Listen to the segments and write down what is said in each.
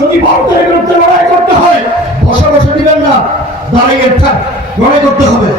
যদি ভারতের বিরুদ্ধে লড়াই করতে হয় বসে বসে দিবেন না, দাঁড়িয়ে লড়াই করতে হবে।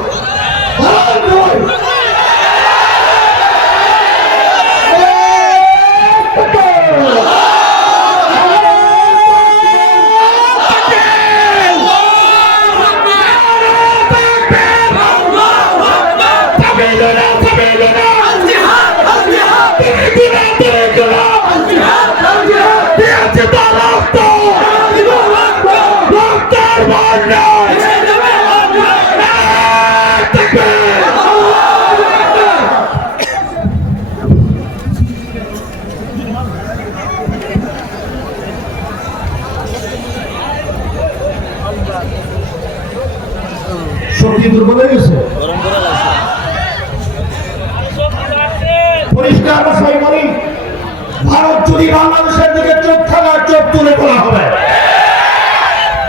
শক্তি দুর্বল হয়ে গেছে। পরিষ্কার ভাষায় বলি, ভারত যদি বাংলাদেশের দিকে চোখ থাকা চোখ তুলে তোলা হবে।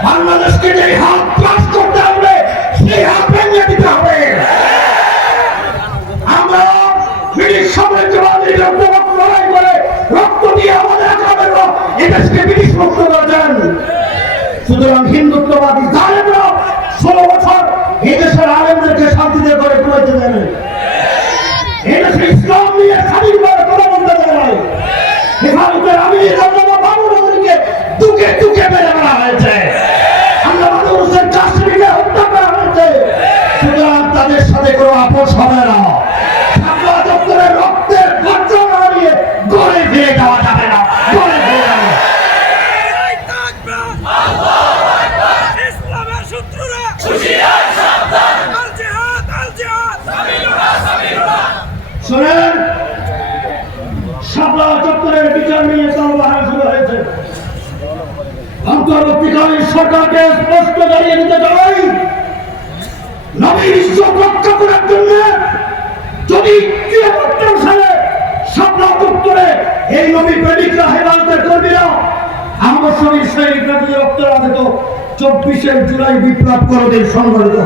বাংলাদেশকে যে হাত পাস করতে হবে সেই হাত ভেঙে দিতে হবে। আমরা ব্রিটিশ সাম্রাজ্যবাদীর লড়াই করে রক্ত দিয়ে আমাদের একাবেলা এদেশকে ব্রিটিশ মুক্ত করেছেন। সুতরাং হিন্দুত্ববাদী জালেমরা 16 বছর এই দেশের আলেমদেরকে শান্তিতে করে তুলেছে দেন। এই দেশে ইসলাম নিয়ে স্বাধীনভাবে কথা বলতে দেয়। ভারতের আমির বাবুকে দুকে দুকে মেরে মারা হয়েছে। আমরা মানুষের চাষিকে হত্যা করা হয়েছে। সুতরাং তাদের সাথে কোনো আপোষ হবে না। শাপলা চত্বরের রক্তের গর্জনা নিয়ে গড়ে ফিরে যাওয়া যাবে না। গড়ে ফিরে যাবে। শোনেন, শাপলা চত্বরের বিচার নিয়ে তালবাহার শুরু হয়েছে। অন্তর্বর্তীকালীন সরকারকে স্পষ্ট জানিয়ে দিতে চাই, নবীর ইজ্জত রক্ষা করার জন্য যদি 73 সালে শাপলা চত্বরে এই নবী প্রেমিকরা হেফাজতের কর্মীরা আমার শরীর সৈনিকরা দিয়ে রক্ত রাখত, 24শে জুলাই বিপ্লব করদের সংগঠিত।